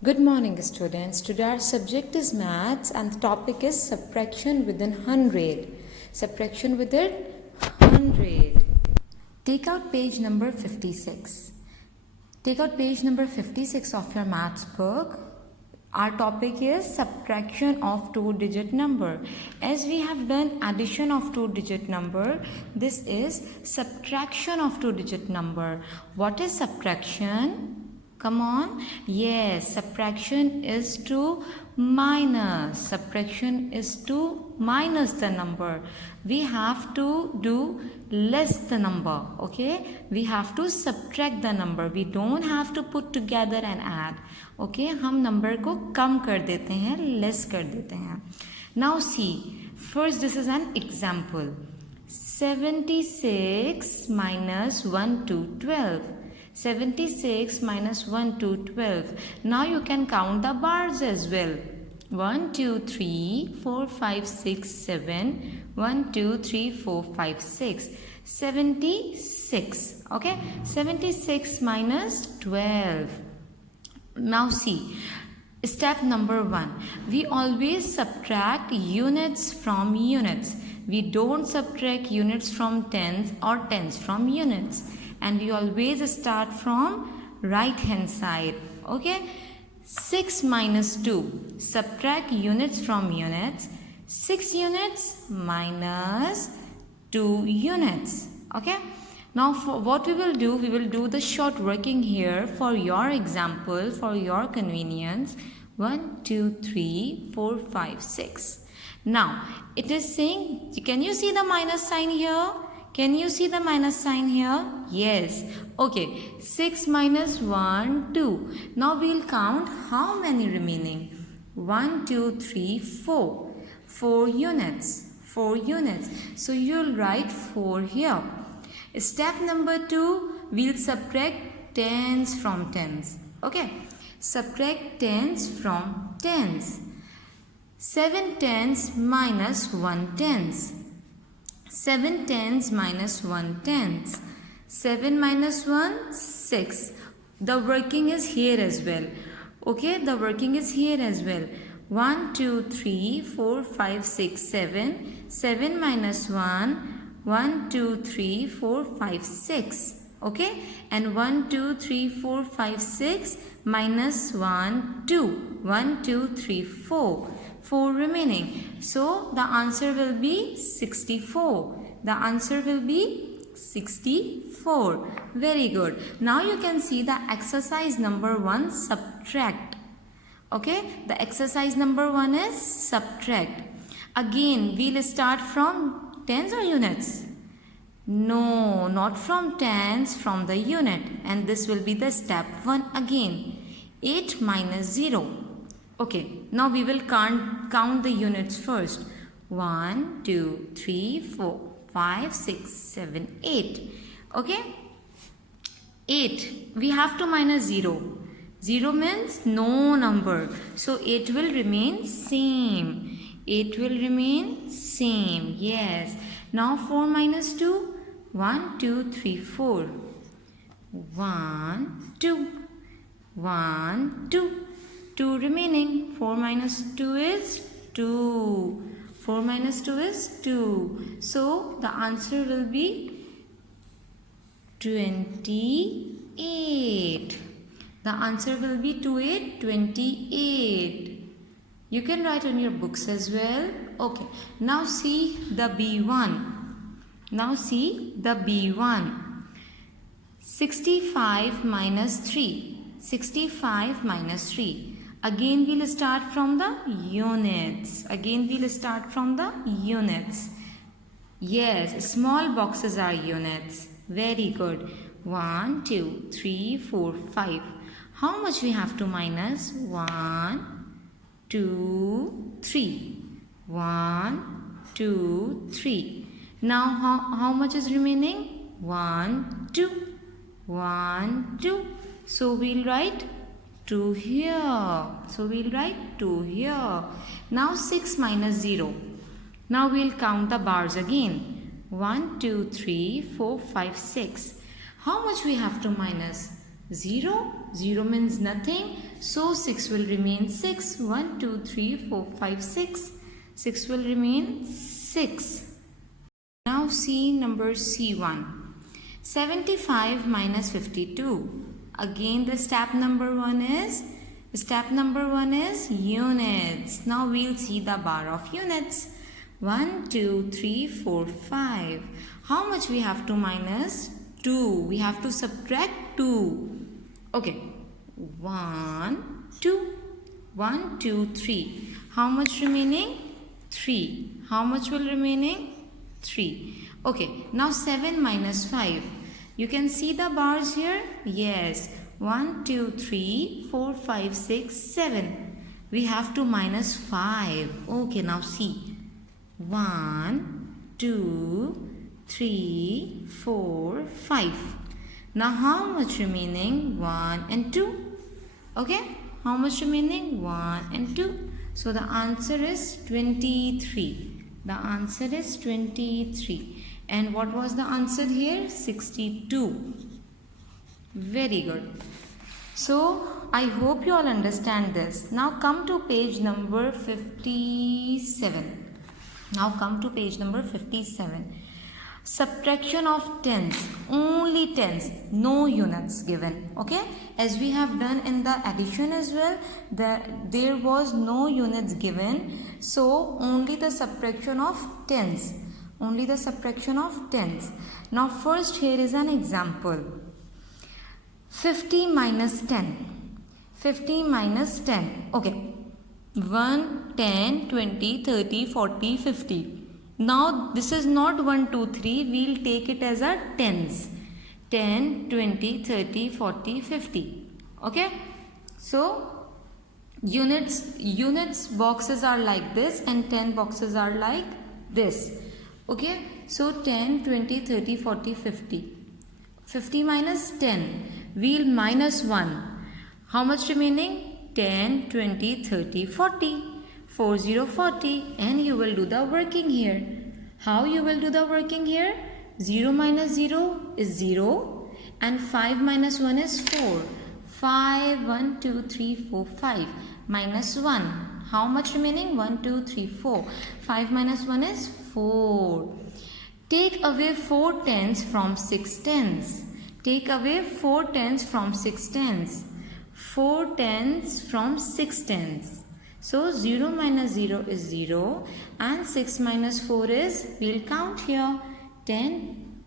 Good morning, students. Today our subject is maths and the topic is subtraction within 100. Subtraction within 100. Take out page number 56. Take out page number 56 of your maths book. Our topic is subtraction of two-digit number. As we have done addition of two-digit number, this is subtraction of two-digit number. What is subtraction? Come on. Yes, subtraction is to minus. Subtraction is to minus the number. We have to do less the number. Okay. We have to subtract the number. We don't have to put together and add. Okay. हम number को कम कर देते हैं, less कर देते हैं. Now see. First this is an example. 76 minus 1 to 12. 76 minus 1 to 12. Now you can count the bars as well. 1, 2, 3, 4, 5, 6, 7. 1, 2, 3, 4, 5, 6. 76. Okay. 76 minus 12. Now see. Step number 1. We always subtract units from units. We don't subtract units from tens or tens from units. And we always start from right hand side. Okay. 6 minus 2. Subtract units from units. 6 units minus 2 units. Okay. Now for what we will do the short working here for your example, for your convenience. 1, 2, 3, 4, 5, 6. Now it is saying, can you see the minus sign here? Can you see the minus sign here? Yes. Okay. 6 minus 1, 2. Now we'll count how many remaining. 1, 2, 3, 4. 4 units. 4 units. So you'll write 4 here. Step number 2. We'll subtract tens from tens. Okay. Subtract tens from tens. 7 tens minus 1 tens. 7 tens minus 1 tens. 7 minus 1, 6. The working is here as well. Okay, the working is here as well. 1, 2, 3, 4, 5, 6, 7. 7 minus 1, 1, 2, 3, 4, 5, 6. Okay, and 1, 2, 3, 4, 5, 6 minus 1, 2. 1, 2, 3, 4. 4 remaining. So the answer will be 64. The answer will be 64. Very good. Now you can see the exercise number 1, subtract. Okay, the exercise number 1 is subtract. Again, we'll start from tens or units. No, not from tens, from the unit. And this will be the step 1 again. 8 minus 0. Okay, now we will count the units first. 1, 2, 3, 4, 5, 6, 7, 8. Okay, 8. We have to minus 0. 0 means no number. So 8 will remain same. 8 will remain same. Yes. Now 4 minus 2. 1, 2, 3, 4. 1, 2. 1, 2. 2 remaining. 4 minus 2 is 2. 4 minus 2 is 2. So the answer will be 28. The answer will be 28. You can write on your books as well. Okay. Now see the B1. Now see the B1. 65 minus 3. 65 minus 3. Again we'll start from the units. Again we'll start from the units. Yes, small boxes are units. Very good. 1, 2, 3, 4, 5. How much we have to minus? 1, 2, 3. 1, 2, 3. Now how much is remaining? 1, 2. 1, 2. So we'll write 2 here. So we'll write 2 here. Now 6 minus 0. Now we'll count the bars again. 1, 2, 3, 4, 5, 6. How much we have to minus? 0. 0 means nothing. So 6 will remain 6. 1, 2, 3, 4, 5, 6. 6 will remain 6. Now see number C1. 75 minus 52. Again the step number 1 is units. Now we'll see the bar of units. 1, 2, 3, 4, 5. How much we have to minus? 2. We have to subtract 2. Okay. 1, 2. 1, 2, 3. How much remaining? 3. How much will remaining? 3. Okay. Now 7 minus 5. You can see the bars here? Yes. 1, 2, 3, 4, 5, 6, 7. We have to minus 5. Okay. Now see. 1, 2, 3, 4, 5. Now how much remaining? 1 and 2. Okay. How much remaining? 1 and 2. So the answer is 23. The answer is 23. And what was the answer here? 62. Very good. So I hope you all understand this. Now come to page number 57. Now come to page number 57. Subtraction of tens, only tens, no units given. Okay, as we have done in the addition as well, there was no units given, so only the subtraction of tens. Only the subtraction of tens. Now first here is an example. 50 minus 10. 50 minus 10. Okay. 1, 10, 20, 30, 40, 50. Now this is not 1, 2, 3. We'll take it as a tens. 10, 20, 30, 40, 50. Okay. So units boxes are like this and 10 boxes are like this. Okay. So 10, 20, 30, 40, 50. 50 minus 10. We'll minus 1. How much remaining? 10, 20, 30, 40. 40, 40. And you will do the working here. How you will do the working here? 0 minus 0 is 0. And 5 minus 1 is 4. 5, 1, 2, 3, 4, 5. Minus 1. How much remaining? 1, 2, 3, 4. 5 minus 1 is 4. Take away 4 tens from 6 tens. Take away 4 tens from 6 tens. 4 tens from 6 tens. So 0 minus 0 is 0 and 6 minus 4 is, we'll count here, 10,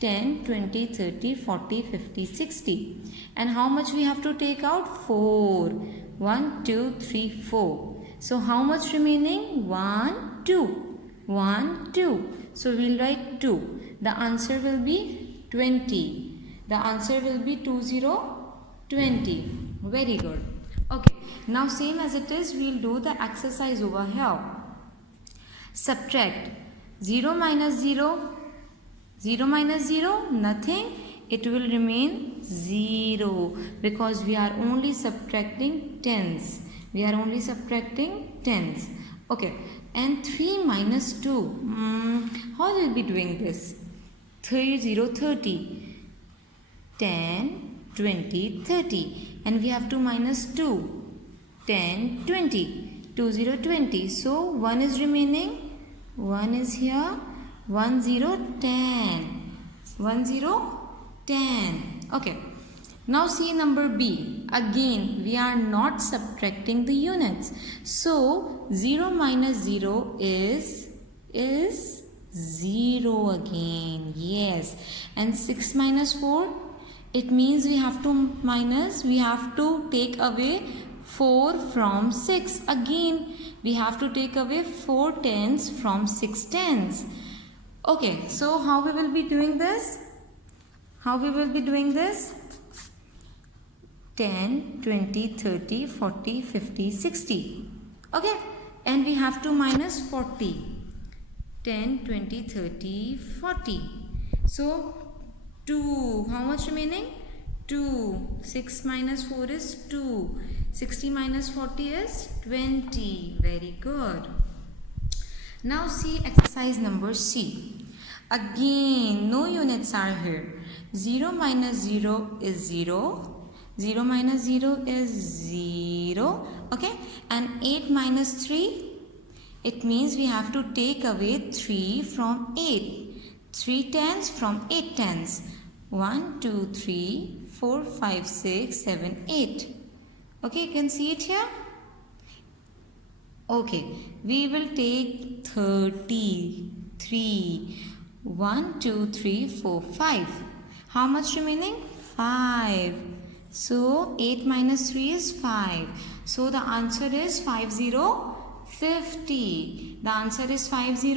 20, 30, 40, 50, 60. And how much we have to take out? 4. 1, 2, 3, 4. So how much remaining? 1, 2. 1, 2. So we'll write 2. The answer will be 20. The answer will be 20, 20. Very good. Okay. Now same as it is, we'll do the exercise over here. Subtract 0 minus 0. 0 minus 0, nothing. It will remain 0 because we are only subtracting tens. We are only subtracting tens. Okay. And 3 minus 2. How will we be doing this? 30, 30. 10, 20, 30. And we have to minus 2. 10, 20. 20, 20. So 1 is remaining. 1 is here. 1, 0, 10. 1, 0, 10. Okay. Now see number B. Again, we are not subtracting the units. So 0 minus 0 is 0 again. Yes. And 6 minus 4, it means we have to take away 4 from 6. Again, we have to take away 4 tens from 6 tens. Okay, so how we will be doing this? How we will be doing this? 10, 20, 30, 40, 50, 60. Okay, and we have to minus 40. 10, 20, 30, 40. So 2. How much remaining? 2. 6 minus 4 is 2. 60 minus 40 is 20. Very good. Now see exercise number C. Again, no units are here. 0 minus 0 is 0. 0 minus 0 is 0. Okay, and 8 minus 3, it means we have to take away 3 from 8. 3 tens from 8 tens. 1, 2, 3, 4, 5, 6, 7, 8. Okay, you can see it here. Okay, we will take 33. 1, 2, 3, 4, 5. How much remaining? 5. So 8 minus 3 is 5. So the answer is 50, 50. The answer is 50,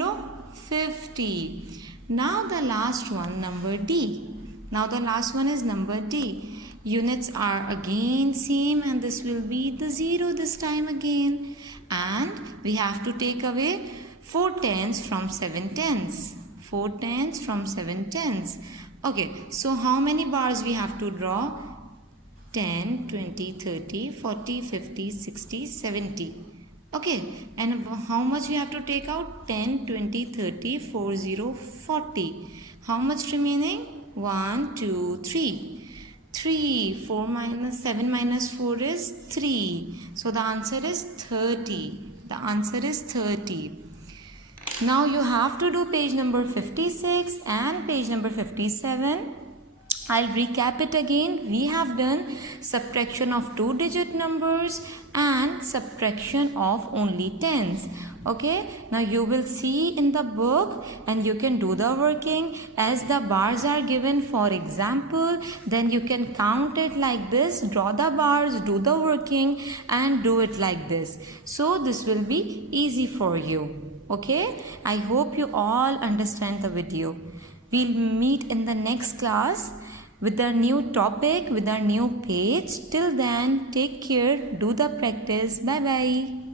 50. Now the last one, number D. Now the last one is number D. Units are again same, and this will be the 0 this time again. And we have to take away 4 tens from 7 tens. 4 tens from 7 tens. Okay, so how many bars we have to draw? 10, 20, 30, 40, 50, 60, 70. Okay, and how much we have to take out? 10, 20, 30, 40, 40. How much remaining? 1, 2, 3. 3. 4 minus 7 minus 4 is 3. So the answer is 30. The answer is 30. Now you have to do page number 56 and page number 57. I'll recap it again. We have done subtraction of 2-digit numbers and subtraction of only tens. Okay, now you will see in the book and you can do the working as the bars are given. For example, then you can count it like this, draw the bars, do the working and do it like this. So this will be easy for you. Okay, I hope you all understand the video. We'll meet in the next class with a new topic, with a new page. Till then, take care, do the practice. Bye bye.